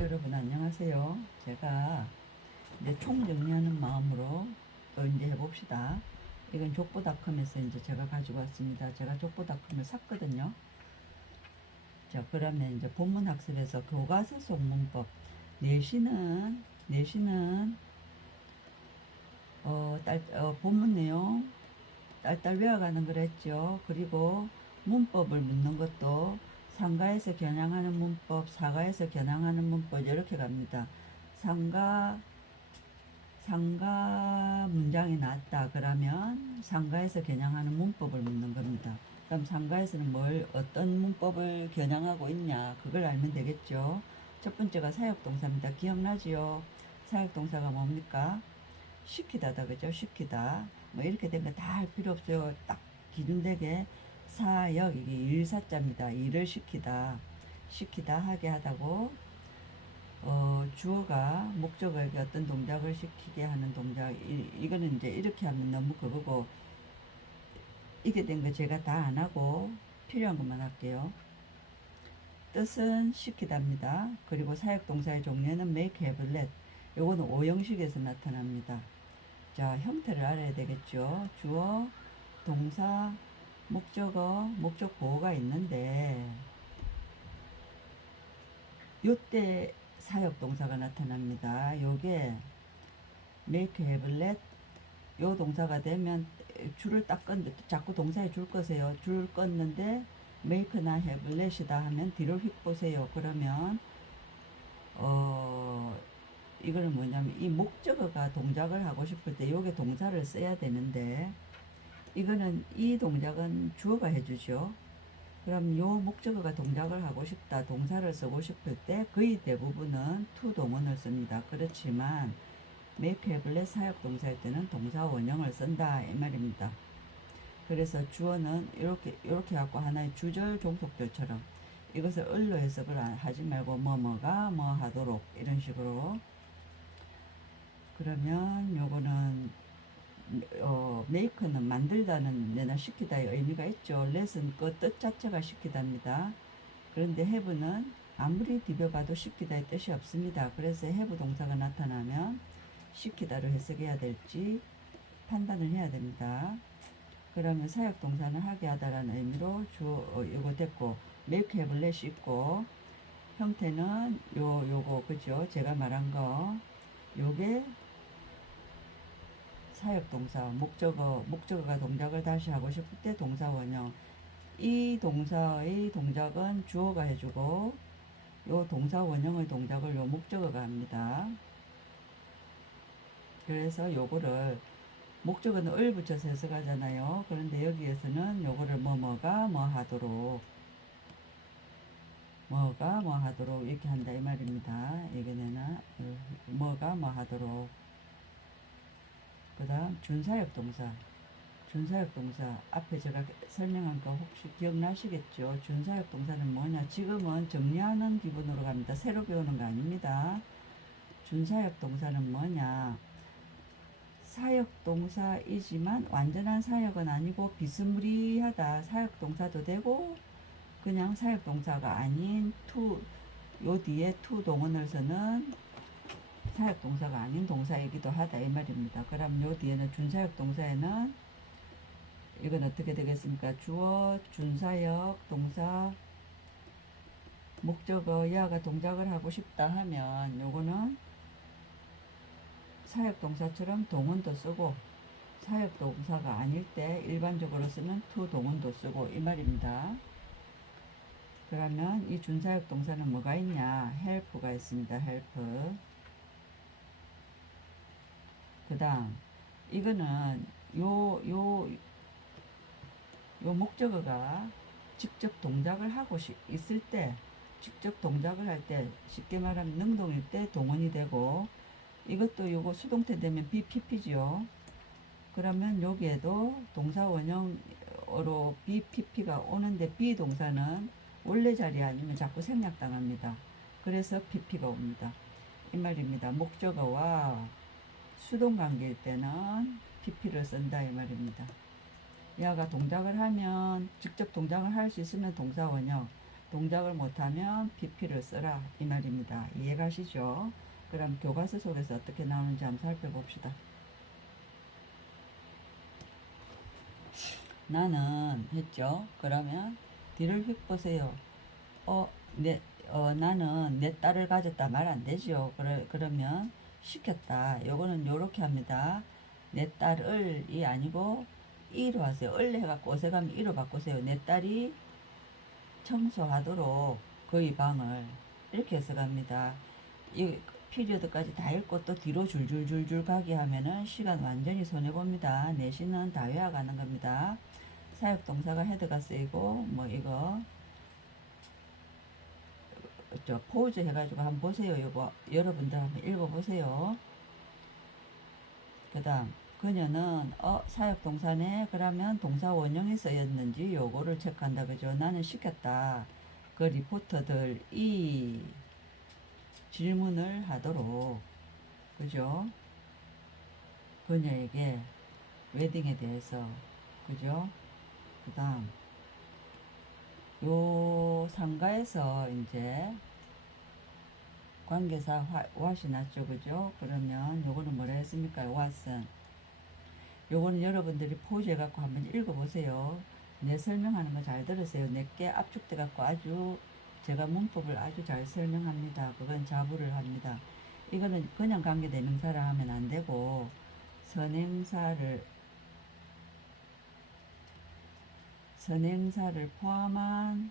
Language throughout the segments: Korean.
여러분 안녕하세요. 제가 이제 총 정리하는 마음으로 또 이제 해봅시다. 이건 족보닷컴에서 이제 제가 가지고 왔습니다. 제가 족보닷컴을 샀거든요. 자, 그러면 이제 본문학습에서 교과서 속문법 내시는 본문 내용 딸딸 외워가는 걸 했죠. 그리고 문법을 묻는 것도 상가에서 겨냥하는 문법, 사가에서 겨냥하는 문법 이렇게 갑니다. 상가 문장이 나왔다. 그러면 상가에서 겨냥하는 문법을 묻는 겁니다. 그럼 상가에서는 어떤 문법을 겨냥하고 있냐, 그걸 알면 되겠죠. 첫 번째가 사역동사입니다. 기억나지요? 사역동사가 뭡니까? 시키다다, 그죠? 시키다. 뭐 이렇게 된 거 다 할 필요 없어요. 딱 기준되게 사역, 이게 일사자입니다. 일을 시키다 하게 하다고. 주어가 목적어에게 어떤 동작을 시키게 하는 동작. 이거는 이제 이렇게 하면 너무 그거고, 이게 된 거 제가 다 안 하고 필요한 것만 할게요. 뜻은 시키다입니다. 그리고 사역동사의 종류는 make, have, let. 요거는 오형식에서 나타납니다. 자, 형태를 알아야 되겠죠. 주어, 동사, 목적어, 목적 보호가 있는데, 요때 사역동사가 나타납니다. 요게 make, have, let 요 동사가 되면 줄을 딱 껐는데 자꾸 동사에 줄 거세요. 줄 껐는데 make나 have, let이다 하면 뒤로 휙 보세요. 그러면 이거는 뭐냐면 이 목적어가 동작을 하고 싶을 때 요게 동사를 써야 되는데, 이거는 이 동작은 주어가 해주죠. 그럼 요 목적어가 동작을 하고 싶다, 동사를 쓰고 싶을 때 거의 대부분은 to 동원을 씁니다. 그렇지만 make, have, let 사역 동사일 때는 동사 원형을 쓴다 이 말입니다. 그래서 주어는 이렇게 갖고 하나의 주절 종속절처럼 이것을 을로 해석을 하지 말고 뭐뭐가 뭐 하도록 이런 식으로. 그러면 요거는 make는 만들다는 내나 시키다의 의미가 있죠. let은 그 뜻 자체가 시키다입니다. 그런데 have는 아무리 뒤벼봐도 시키다의 뜻이 없습니다. 그래서 have 동사가 나타나면 시키다로 해석해야 될지 판단을 해야 됩니다. 그러면 사역 동사는 하게 하다라는 의미로 요거 됐고, make, have, let 있고, 형태는 요거 그죠? 제가 말한 거 요게 사역동사, 목적어가 동작을 다시 하고 싶을 때 동사 원형. 이 동사의 동작은 주어가 해주고, 요 동사 원형의 동작을 요 목적어가 합니다. 그래서 요거를 목적어는 을 붙여서 해석하잖아요. 그런데 여기에서는 요거를 뭐가 뭐 하도록 이렇게 한다 이 말입니다. 여기 내나 뭐가 뭐 하도록. 그 다음 준사역 동사 앞에 제가 설명한 거 혹시 기억나시겠죠? 준사역 동사는 뭐냐? 지금은 정리하는 기분으로 갑니다. 새로 배우는 거 아닙니다. 준사역 동사는 뭐냐? 사역 동사이지만 완전한 사역은 아니고 비스무리하다. 사역 동사도 되고 그냥 사역 동사가 아닌 요 뒤에 동원을 쓰는 사역 동사가 아닌 동사이기도 하다 이 말입니다. 그럼 요 뒤에는 준사역 동사에는 이건 어떻게 되겠습니까? 주어, 준사역, 동사, 목적어, 야가 동작을 하고 싶다 하면 요거는 사역 동사처럼 동원도 쓰고, 사역 동사가 아닐 때 일반적으로 쓰는 to 동원도 쓰고 이 말입니다. 그러면 이 준사역 동사는 뭐가 있냐? help가 있습니다. help. 그 다음 이거는 요 목적어가 직접 동작을 하고 있을 때, 직접 동작을 할 때, 쉽게 말하면 능동일 때 동원이 되고, 이것도 요거 수동태 되면 BPP죠. 그러면 여기에도 동사 원형으로 BPP가 오는데 비동사는 원래 자리 아니면 자꾸 생략당합니다. 그래서 PP가 옵니다. 이 말입니다. 목적어와 수동 관계일 때는 PP를 쓴다 이 말입니다. 얘가 동작을 하면 직접 동작을 할 수 있으면 동사 원형, 동작을 못하면 PP를 써라 이 말입니다. 이해가시죠? 그럼 교과서 속에서 어떻게 나오는지 한번 살펴봅시다. 나는 했죠. 그러면 뒤를 휙 보세요. 어, 나는 내 딸을 가졌다 말 안 되죠. 그러면 시켰다. 요거는 요렇게 합니다. 내 딸을이 아니고 이로 하세요. 을래 해갖고 옷에 가면 이로 바꾸세요. 내 딸이 청소하도록 그의 방을 이렇게 해서 갑니다. 이 피리어드까지 다 읽고 또 뒤로 줄줄줄줄 가게 하면은 시간 완전히 손해봅니다. 내신은 다 외워가는 겁니다. 사역동사가 헤드가 쓰이고 뭐 이거 저 포즈 해가지고 한번 보세요. 이거 여러분들 한번 읽어보세요. 그 다음 그녀는 사역동사네 그러면 동사 원형이 쓰였는지 요거를 체크한다 그죠. 나는 시켰다. 그 리포터들이 질문을 하도록 그죠. 그녀에게 웨딩에 대해서 그죠. 그 다음 요 상가에서 이제 관계사 왓이 났죠 그죠. 그러면 요거는 뭐라 했습니까. 왓은 요거는 여러분들이 포즈 해갖고 한번 읽어보세요. 내 설명하는 거 잘 들으세요. 내게 압축돼 갖고 아주 제가 문법을 아주 잘 설명합니다. 그건 자부를 합니다. 이거는 그냥 관계대명사를 하면 안 되고 선행사를 포함한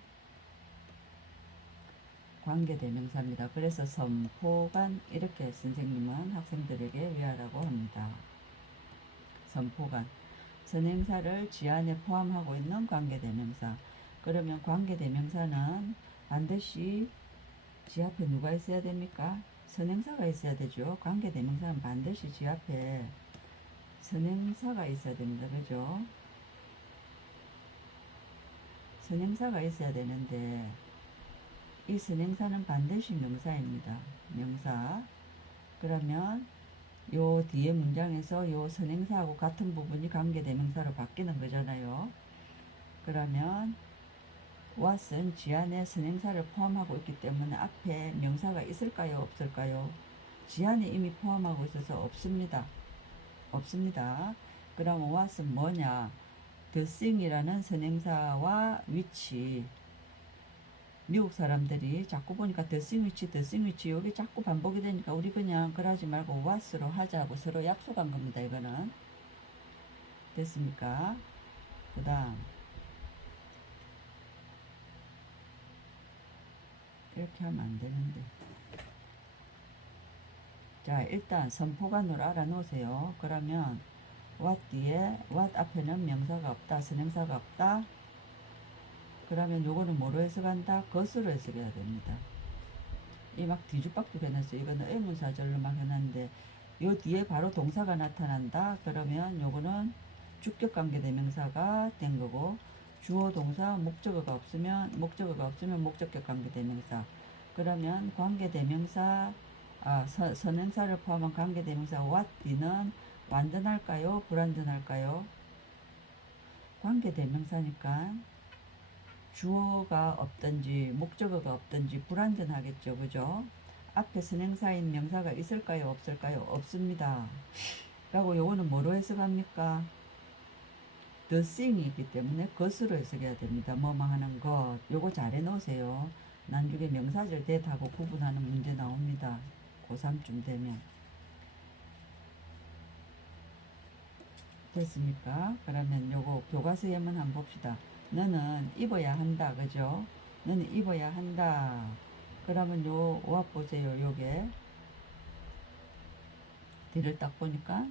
관계대명사입니다. 그래서 선포관 이렇게 선생님은 학생들에게 외우라고 합니다. 선포관 선행사를 지안에 포함하고 있는 관계대명사. 그러면 관계대명사는 반드시 지 앞에 누가 있어야 됩니까? 선행사가 있어야 되죠. 관계대명사는 반드시 지 앞에 선행사가 있어야 됩니다. 그죠? 선행사가 있어야 되는데 이 선행사는 반드시 명사입니다. 명사. 그러면 요 뒤에 문장에서 요 선행사하고 같은 부분이 관계대명사로 바뀌는 거잖아요. 그러면 what은 지안에 선행사를 포함하고 있기 때문에 앞에 명사가 있을까요? 없을까요? 지안에 이미 포함하고 있어서 없습니다. 없습니다. 그럼 what은 뭐냐? the thing이라는 선행사와 위치. 미국 사람들이 자꾸 보니까 the thing which 여기 자꾸 반복이 되니까 우리 그냥 그러지 말고 what으로 하자고 서로 약속한 겁니다. 이거는 됐습니까? 그 다음 이렇게 하면 안 되는데. 자, 일단 선포관으로 알아놓으세요. 그러면 what 뒤에 what 앞에는 명사가 없다, 선행사가 없다. 그러면 요거는 뭐로 해석한다? 것으로 해석해야 됩니다. 이 막 뒤죽박죽 해놨어요. 이거는 의문사절로 막 해놨는데 요 뒤에 바로 동사가 나타난다. 그러면 요거는 주격관계대명사가 된 거고 주어 동사 목적어가 없으면 목적격 관계대명사. 그러면 관계대명사 선행사를 포함한 관계대명사 what D는 완전할까요? 불완전할까요? 관계대명사니까 주어가 없든지 목적어가 없든지 불완전하겠죠. 그죠? 앞에 선행사인 명사가 있을까요? 없을까요? 없습니다. 라고 요거는 뭐로 해석합니까? the thing이 있기 때문에 것으로 해석해야 됩니다. 뭐뭐 하는 것. 요거 잘 해놓으세요. 나중에 명사절 대하고 구분하는 문제 나옵니다. 고3쯤 되면. 됐습니까? 그러면 요거 교과서 예문 한번 봅시다. 너는 입어야 한다. 그죠? 너는 입어야 한다. 그러면 요 오합 보세요. 요게 뒤를 딱 보니까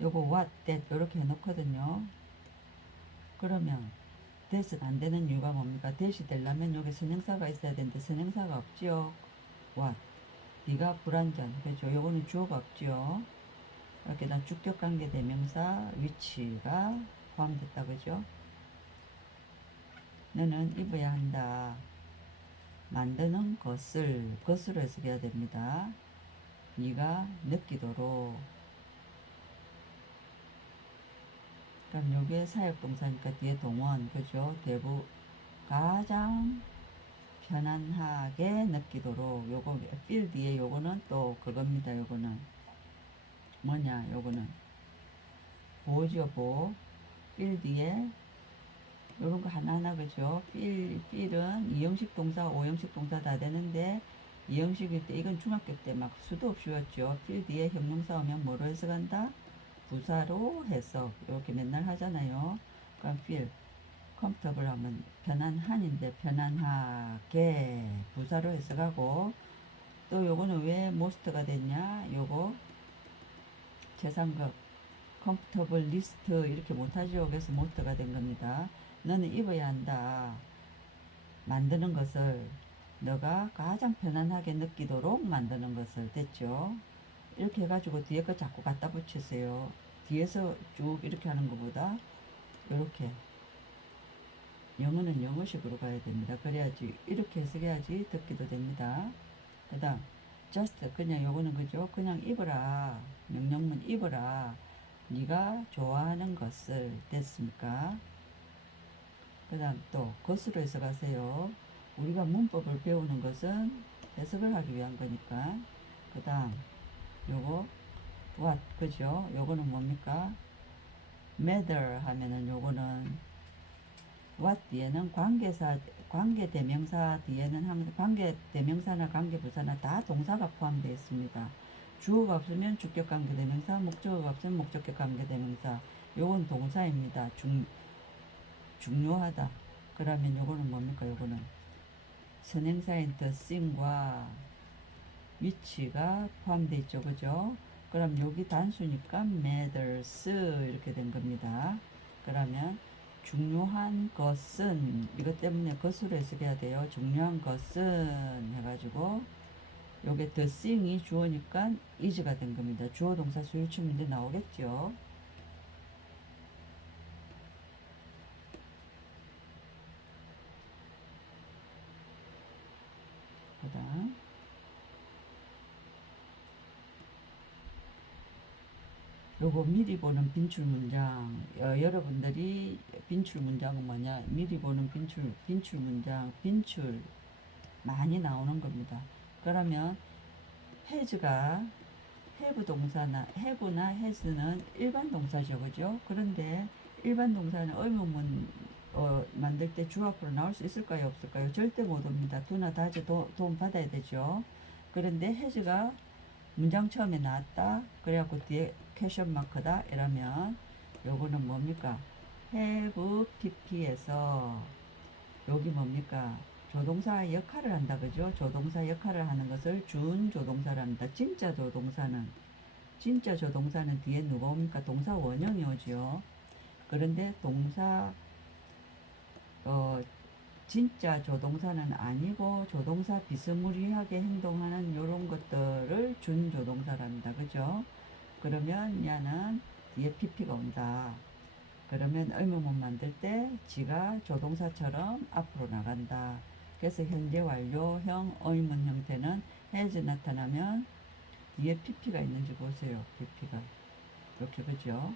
요거 what, that 요렇게 해놓거든요. 그러면 that은 안 되는 이유가 뭡니까? that이 되려면 여기 선행사가 있어야 되는데 선행사가 없지요. what, D가 불완전. 그죠? 요거는 주어가 없지요. 이렇게 다 주격관계 대명사 위치가 포함됐다. 그죠? 너는 입어야 한다. 만드는 것으로 해석해야 됩니다. 네가 느끼도록. 그럼 요게 사역동사니까 뒤에 동원. 그죠? 가장 편안하게 느끼도록. 요거 feel 뒤에 요거는 또 그겁니다. 요거는 뭐냐, 요거는 보죠. 보 feel 뒤에 요런 거 하나하나, 그죠? feel은 이형식 동사, 오형식 동사 다 되는데, 이형식일 때 이건 중학교 때 막 수도 없이 외웠죠. feel 뒤에 형용사 오면 뭐로 해석한다? 부사로 해석. 이렇게 맨날 하잖아요. 그럼 feel comfortable 하면 편안한인데 편안하게 부사로 해석하고, 또 요거는 왜 most가 됐냐, 요거 제3급 comfortable list 이렇게 못하죠. 그래서 most가 된 겁니다. 너는 입어야 한다. 만드는 것을 너가 가장 편안하게 느끼도록 만드는 것을. 됐죠? 이렇게 해가지고 뒤에 거 자꾸 갖다 붙이세요. 뒤에서 쭉 이렇게 하는 것보다 이렇게 영어는 영어식으로 가야 됩니다. 그래야지 이렇게 해석해야지 듣기도 됩니다. 그 다음 just 그냥 요거는 그죠? 그냥 입어라. 명령문 입어라. 네가 좋아하는 것을. 됐습니까? 그 다음 또 것으로 해석하세요. 우리가 문법을 배우는 것은 해석을 하기 위한 거니까. 그 다음 요거 what 그죠? 요거는 뭡니까? matter 하면은 요거는 what 뒤에는 관계사, 관계대명사 뒤에는 항상 관계대명사나 관계부사나 다 동사가 포함되어 있습니다. 주어가 없으면 주격관계대명사, 목적어가 없으면 목적격관계대명사. 요건 동사입니다. 중요하다. 그러면 요거는 뭡니까? 요거는 선행사인 the thing과 위치가 포함되어 있죠. 그죠? 그럼 여기 단수니까 matters 이렇게 된 겁니다. 그러면 중요한 것은, 이것 때문에 것으로 해석해야 돼요. 중요한 것은 해가지고 요게 the thing이 주어니까 is가 된 겁니다. 주어 동사 수일치 문제 나오겠죠. 그 다음 요거 미리 보는 빈출 문장. 여러분들이 빈출 문장은 뭐냐? 미리 보는 빈출 문장, 빈출 많이 나오는 겁니다. 그러면 has가 have 동사나 have나 has는 일반 동사죠, 그죠? 그런데 일반 동사는 의문문 만들 때 주 앞으로 나올 수 있을까요, 없을까요? 절대 못 옵니다. 두나 다지 도움 받아야 되죠. 그런데 has가 문장 처음에 나왔다. 그래갖고 뒤에 퀘션 마크다. 이러면 요거는 뭡니까? have pp에서 여기 뭡니까? 조동사 역할을 한다. 그죠? 조동사 역할을 하는 것을 준조동사랍니다. 진짜 조동사는 뒤에 누가 옵니까? 동사 원형이 오죠. 그런데 동사 진짜 조동사는 아니고 조동사 비스무리하게 행동하는 요런 것들을 준조동사랍니다. 그죠? 그러면 야는 뒤에 pp가 온다. 그러면 의문문 만들 때 지가 조동사처럼 앞으로 나간다. 그래서 현재 완료형 의문 형태는 has 나타나면 뒤에 pp가 있는지 보세요. pp가 이렇게. 그죠?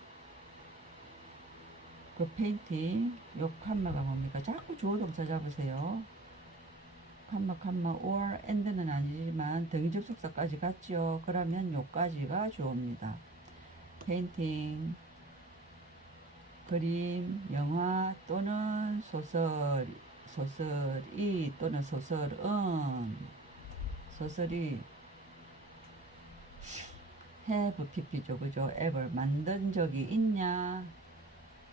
그 페인팅 요 칸마가 뭡니까? 자꾸 주어 동사 잡으세요. 칸마 or and는 아니지만 등위 접속사까지 갔죠. 그러면 요까지가 주어입니다. 페인팅 그림, 영화 또는 소설이 또는 소설이 have pp죠. 그죠? ever 만든 적이 있냐?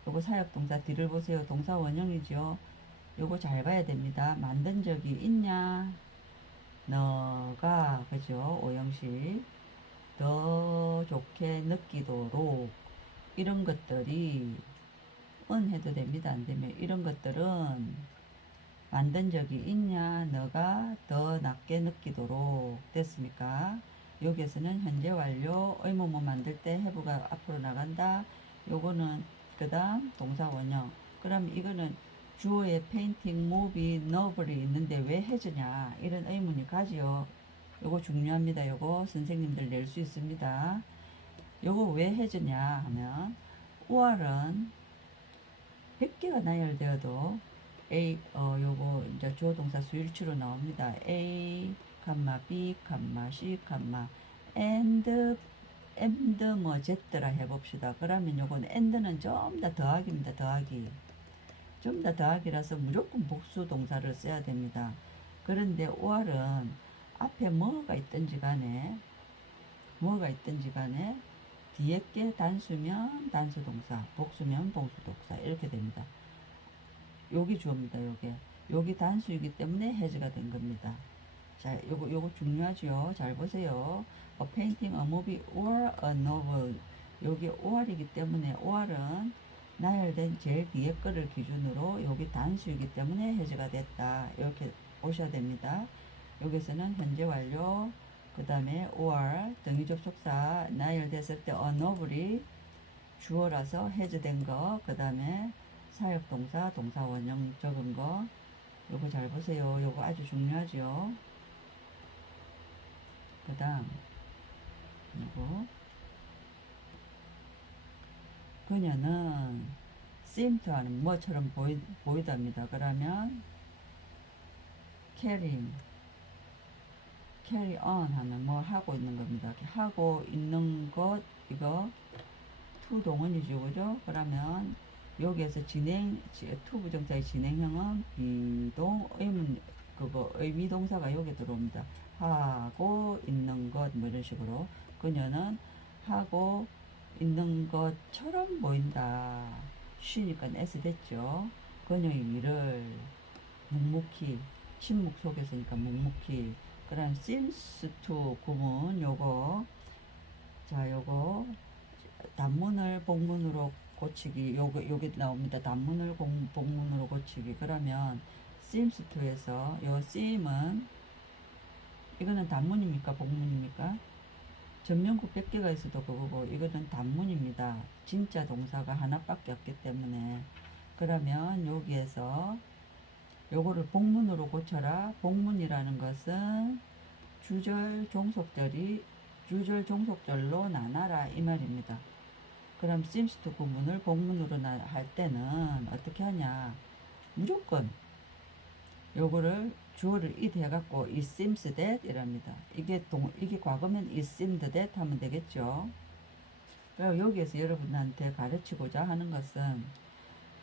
요거 사역동사 뒤를 보세요. 동사 원형이죠. 요거 잘 봐야 됩니다. 만든 적이 있냐? 너가, 그죠? 오형식. 더 좋게 느끼도록. 이런 것들이 해도 됩니다. 안 되면 이런 것들은 만든 적이 있냐? 너가 더 낫게 느끼도록. 됐습니까? 여기에서는 현재 완료 의문문 만들 때 have가 앞으로 나간다. 요거는 그 다음 동사 원형. 그럼 이거는 주어에 painting, movie, novel이 있는데 왜 has냐? 이런 의문이 가지요. 요거 중요합니다. 요거 선생님들 낼 수 있습니다. 요거 왜 has냐 하면 5월은 100개가 나열되어도 A, 요거 이제 주어 동사 수일치로 나옵니다. A, B, C, and 뭐 Z라 해봅시다. 그러면 요건 and는 좀 더 더하기입니다. 더하기. 좀 더 더하기라서 무조건 복수 동사를 써야 됩니다. 그런데 or은 앞에 뭐가 있든지 간에 뒤에 게 단수면 단수동사, 복수면 복수동사 이렇게 됩니다. 여기 주어입니다. 여기 단수이기 때문에 해제가 된 겁니다. 자, 요거 중요하죠. 잘 보세요. A painting, a movie, or a novel. 여기 or이기 때문에 or은 나열된 제일 뒤에 거를 기준으로 여기 단수이기 때문에 해제가 됐다. 이렇게 보셔야 됩니다. 여기서는 현재 완료, 그 다음에 or 등위 접속사 나열됐을 때 a novel이 주어라서 해제된 거, 그 다음에 사역동사, 동사 원형 적은 거, 요거 잘 보세요. 요거 아주 중요하죠. 그 다음, 요거. 그녀는 seem to 하는 뭐처럼 보이답니다. 그러면 carry on 하면 뭐 하고 있는 겁니다. 하고 있는 것, 이거 to 동원이죠. 그죠? 그러면 여기에서 to 부정사의 진행형은 비동, 의미동사가 여기 들어옵니다. 하고 있는 것, 뭐 이런 식으로. 그녀는 하고 있는 것처럼 보인다. 쉬니까 S 됐죠. 그녀의 일을 묵묵히, 침묵 속에서니까 묵묵히. 그럼 seems to 구문, 요거. 자, 요거. 단문을 복문으로 고치기, 여기 나옵니다. 단문을 복문으로 고치기. 그러면 seems to에서 요 seem은 이거는 단문입니까? 복문입니까? 전면구 100개가 있어도 그거고 이거는 단문입니다. 진짜 동사가 하나밖에 없기 때문에. 그러면 여기에서 요거를 복문으로 고쳐라. 복문이라는 것은 주절 종속절로 나눠라 이 말입니다. 그럼 seems to 구문을 복문으로 할 때는 어떻게 하냐? 무조건 요거를 주어를 it 해갖고 it seems that 이랍니다. 이게 과거면 it seemed that 하면 되겠죠. 그리고 여기에서 여러분한테 가르치고자 하는 것은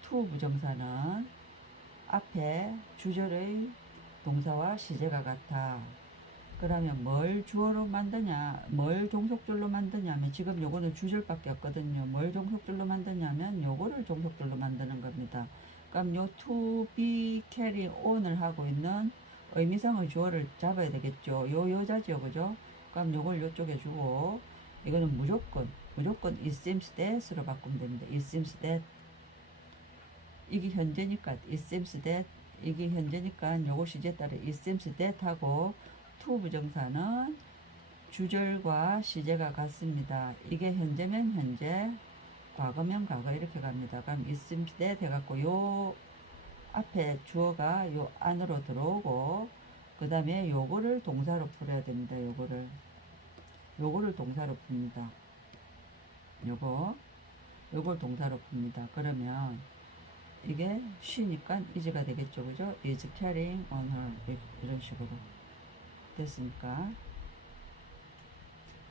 to 부정사는 앞에 주절의 동사와 시제가 같아. 그러면 뭘 주어로 만드냐, 뭘 종속절로 만드냐면 지금 요거는 주절밖에 없거든요. 뭘 종속절로 만드냐면 요거를 종속절로 만드는 겁니다. 그럼 요 to be carry on을 하고 있는 의미상의 주어를 잡아야 되겠죠. 요 여자죠, 그죠? 그럼 요걸 요쪽에 주고 이거는 무조건 it seems that으로 바꾸면 됩니다. it seems that 이게 현재니까 it seems that 이게 현재니까 요거 시제에 따라 it seems that 하고 to 부정사는 주절과 시제가 같습니다. 이게 현재면 현재, 과거면 과거 이렇게 갑니다. 그럼 it seems that 해갖고 요 앞에 주어가 요 안으로 들어오고 그 다음에 요거를 동사로 풀어야 됩니다. 요거를 동사로 풉니다. 요걸 동사로 풉니다. 그러면 이게 쉬니까 is가 되겠죠. 그죠? is carrying on her 이런 식으로 됐으니까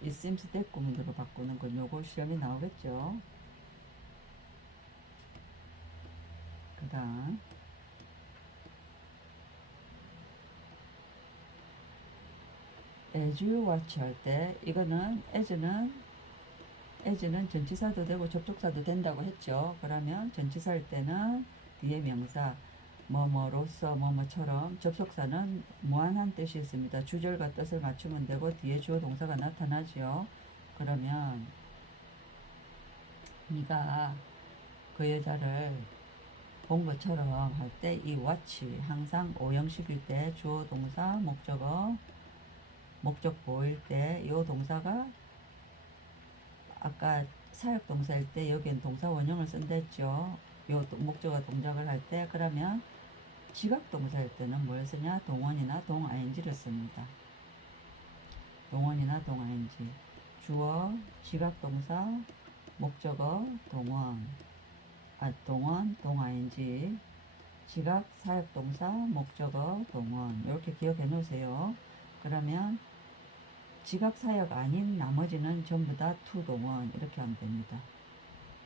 it seems that 구문으로 바꾸는 건 요거 시험에 나오겠죠. 그 다음 as you watch 할 때 이거는 as는 전치사도 되고 접속사도 된다고 했죠. 그러면 전치사일 때는 뒤에 명사 뭐뭐로서 뭐뭐처럼, 접속사는 무한한 뜻이 있습니다. 주절과 뜻을 맞추면 되고 뒤에 주어 동사가 나타나죠. 그러면 네가 그 여자를 본 것처럼 할 때 이 watch 항상 오형식일 때 주어 동사 목적어 목적 보일 때 이 동사가 아까 사역 동사일 때 여기엔 동사 원형을 쓴다 했죠. 요 목적어 동작을 할 때. 그러면 지각 동사일 때는 뭘 쓰냐? 동원이나 동ing를 씁니다. 동원이나 동ing. 주어, 지각 동사, 목적어, 동원, 동ing. 지각, 사역동사, 목적어, 동원 이렇게 기억해 놓으세요. 그러면 지각, 사역 아닌 나머지는 전부 다 to, 동원 이렇게 하면 됩니다.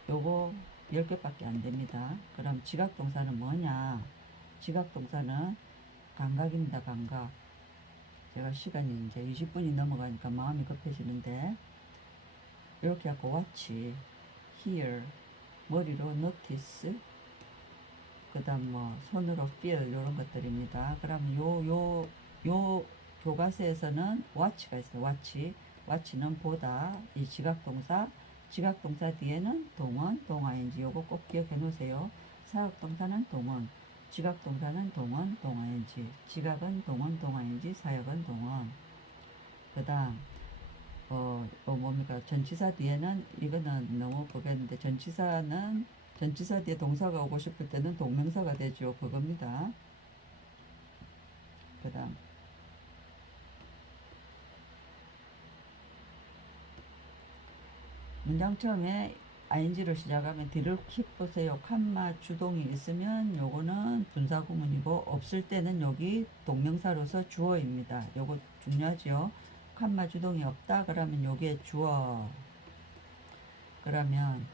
요거 10개밖에 안 됩니다. 그럼 지각 동사는 뭐냐? 지각 동사는 감각입니다. 감각. 제가 시간이 이제 20분이 넘어가니까 마음이 급해지는데 이렇게 하고 watch, hear, 머리로 notice, 그 다음 뭐 손으로 feel 이런 것들입니다. 그럼 요 교과서에서는 watch가 있어요. watch는 보다. 이 지각동사, 지각동사 뒤에는 동원, 동아인지 요거 꼭 기억해 놓으세요. 사역동사는 동원, 지각동사는 동원, 동아인지, 지각은 동원, 동아인지, 사역은 동원. 그 다음 뭡니까? 전치사 뒤에는, 이거는 너무 그겠는데, 전치사 뒤에 동사가 오고 싶을 때는 동명사가 되죠. 그겁니다. 그 다음, 문장 처음에 ing로 시작하면 뒤를 킵 보세요. 칸마 주동이 있으면 요거는 분사구문이고, 없을 때는 여기 동명사로서 주어입니다. 요거 중요하죠. 칸마 주동이 없다 그러면 요게 주어. 그러면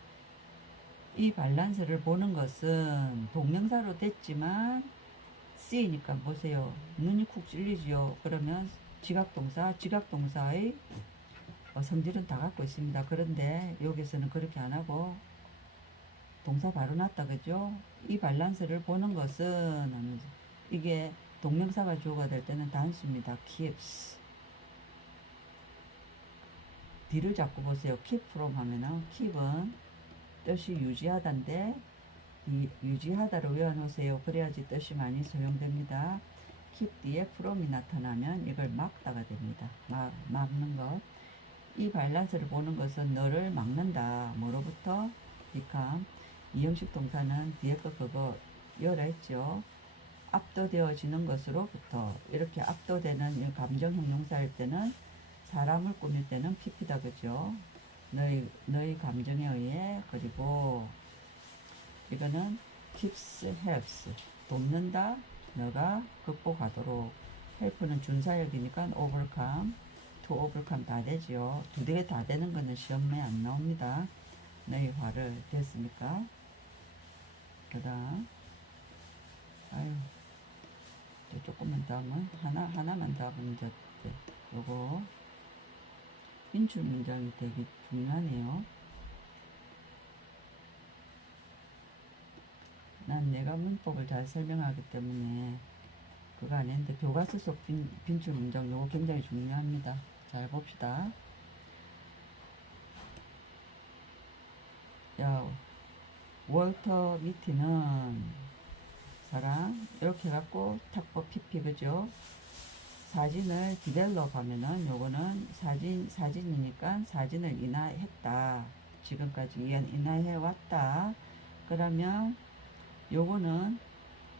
이 밸런스를 보는 것은 동명사로 됐지만 C니까 보세요. 눈이 쿡 찔리지요. 그러면 지각동사의 성질은 다 갖고 있습니다. 그런데 여기서는 그렇게 안 하고 동사 바로 놨다 그죠? 이 밸런스를 보는 것은 이게 동명사가 주어가 될 때는 단수입니다. keeps. 뒤를 잡고 보세요. keep from 하면은 keep은 뜻이 유지하다인데 이 유지하다로 외워놓으세요. 그래야지 뜻이 많이 소용됩니다. keep 뒤에 from이 나타나면 이걸 막다가 됩니다. 막는 것. 이 밸런스를 보는 것은 너를 막는다. 뭐로부터? become. 이형식 동사는 뒤에 거 그거 열어 했죠. 압도되어지는 것으로부터. 이렇게 압도되는 감정 형용사일 때는 사람을 꾸밀 때는 pp다 그죠? 너희 감정에 의해. 그리고 이거는 keeps, helps. 돕는다. 너가 극복하도록. help는 준사역이니까 overcome, to overcome 다 되지요. 두 개 다 되는 거는 시험에 안 나옵니다. 너희 화를 됐습니까? 그 다음, 아유, 조금만 더 하면, 하나만 더 하면 이제, 요거, 인출 문장이 되게 중요하네요. 난 내가 문법을 잘 설명하기 때문에 그거 안 했는데 교과서 속 빈출 문장 요거 굉장히 중요합니다. 잘 봅시다. 야, 월터 미티는 사랑 이렇게 해갖고 탁보 PP 그죠? 사진을 디벨롭 하면은 요거는 사진이니까 사진을 인하했다. 지금까지 인하해 왔다. 그러면 요거는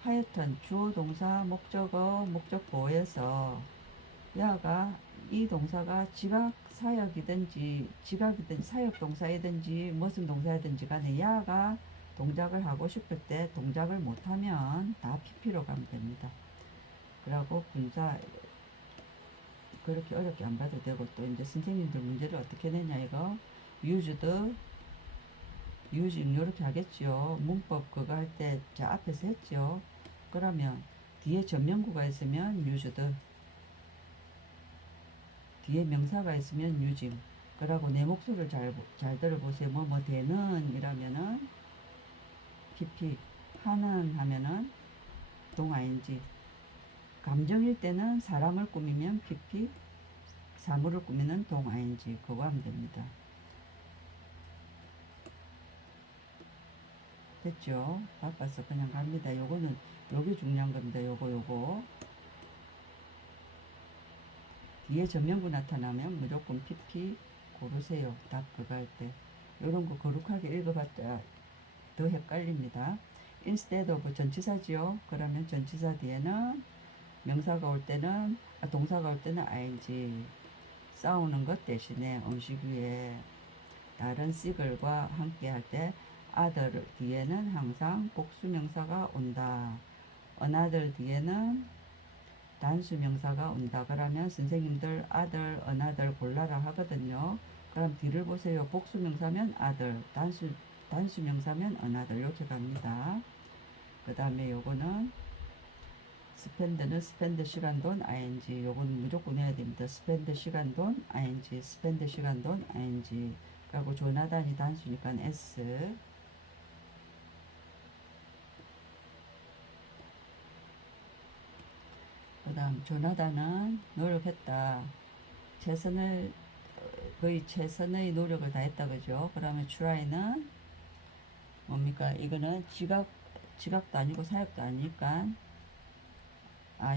하여튼 주어 동사 목적어 목적보에서 야가 이 동사가 지각 사역이든지 사역 동사이든지 무슨 동사이든지 간에 야가 동작을 하고 싶을 때 동작을 못하면 다 PP로 가면 됩니다. 그리고 분사 그렇게 어렵게 안 봐도 되고 또 이제 선생님들 문제를 어떻게 내냐 이거 used using 이렇게 하겠죠. 문법 그거 할 때 저 앞에서 했죠. 그러면 뒤에 전명구가 있으면 used, 뒤에 명사가 있으면 using. 그러고 내 목소리를 잘 들어보세요. 뭐 되는 이라면은 pp, 하는 하면은 동아인지, 감정일 때는 사람을 꾸미면 pp, 사물을 꾸미는 동아인지 그거 하면 됩니다. 됐죠? 바빠서 그냥 갑니다. 요거는 요게 중요한 겁니다. 요거 뒤에 전면구 나타나면 무조건 pp 고르세요. 답 그거 할 때 요런 거 거룩하게 읽어봤자 더 헷갈립니다. instead of 전치사지요. 그러면 전치사 뒤에는 명사가 올 때는 동사가 올 때는 ing. 싸우는 것 대신에 음식 위에 다른 시글과 함께 할 때 other 뒤에는 항상 복수 명사가 온다. another 뒤에는 단수 명사가 온다. 그러면 선생님들 other, another 골라라 하거든요. 그럼 뒤를 보세요. 복수 명사면 other, 단수 명사면 another 이렇게 갑니다. 그 다음에 요거는 spend는 spend 시간 돈 ing 요거는 무조건 해야 됩니다. spend 시간 돈 ing spend 시간 돈 ing 그리고 조나단이 단수니까 s 그 다음 조나단은 노력했다. 최선을 거의 최선의 노력을 다했다 그죠? 그러면 try는 뭡니까? 이거는 지각도 아니고 사역도 아니니까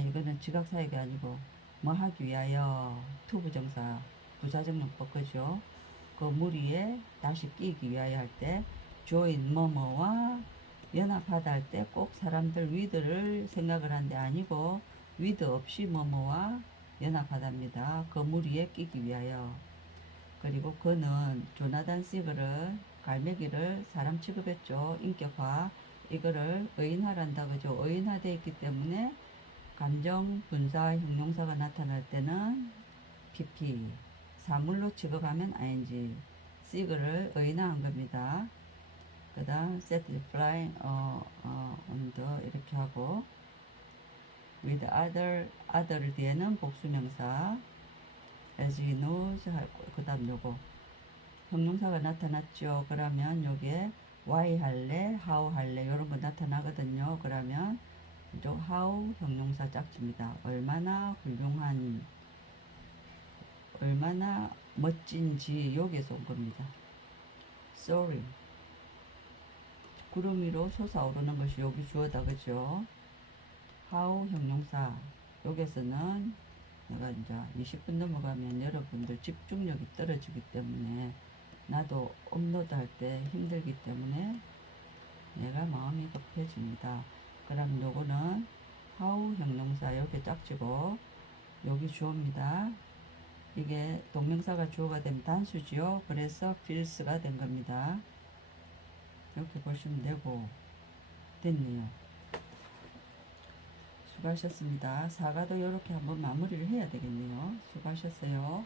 이거는 지각 사역이 아니고 뭐 하기 위하여 투부정사 부사적용법 그죠? 그 무리에 다시 끼기 위하여 할 때 join 뭐뭐와 연합하다 할 때 꼭 사람들 with를 생각을 한데 아니고 with 없이 뭐뭐와 연합하답니다. 그 무리에 끼기 위하여. 그리고 그는 조나단 시그를 갈매기를 사람 취급했죠. 인격화 이거를 의인화란다 그죠? 의인화되어 있기 때문에 감정 분사 형용사가 나타날 때는 pp 사물로 취급하면 ing 시그를 의인화한 겁니다. 그 다음 set reply on the 이렇게 하고 with other 뒤에는 복수명사 as he knows 그 다음 요거 형용사가 나타났죠. 그러면 여기에 why 할래 how 할래 요런 거 나타나거든요. 그러면 이쪽 how 형용사 짝집니다. 얼마나 훌륭한 얼마나 멋진지 여기에서 온 겁니다. sorry 구름 위로 솟아오르는 것이 여기 주어다 그죠? how 형용사 여기서는 내가 이제 20분 넘어가면 여러분들 집중력이 떨어지기 때문에 나도 업로드 할 때 힘들기 때문에 내가 마음이 급해집니다. 그럼 요거는 how 형용사 이렇게 짝지고 여기 주어입니다. 이게 동명사가 주어가 되면 단수지요. 그래서 feels가 된 겁니다. 이렇게 보시면 되고 됐네요. 수고하셨습니다. 사과도 이렇게 한번 마무리를 해야 되겠네요. 수고하셨어요.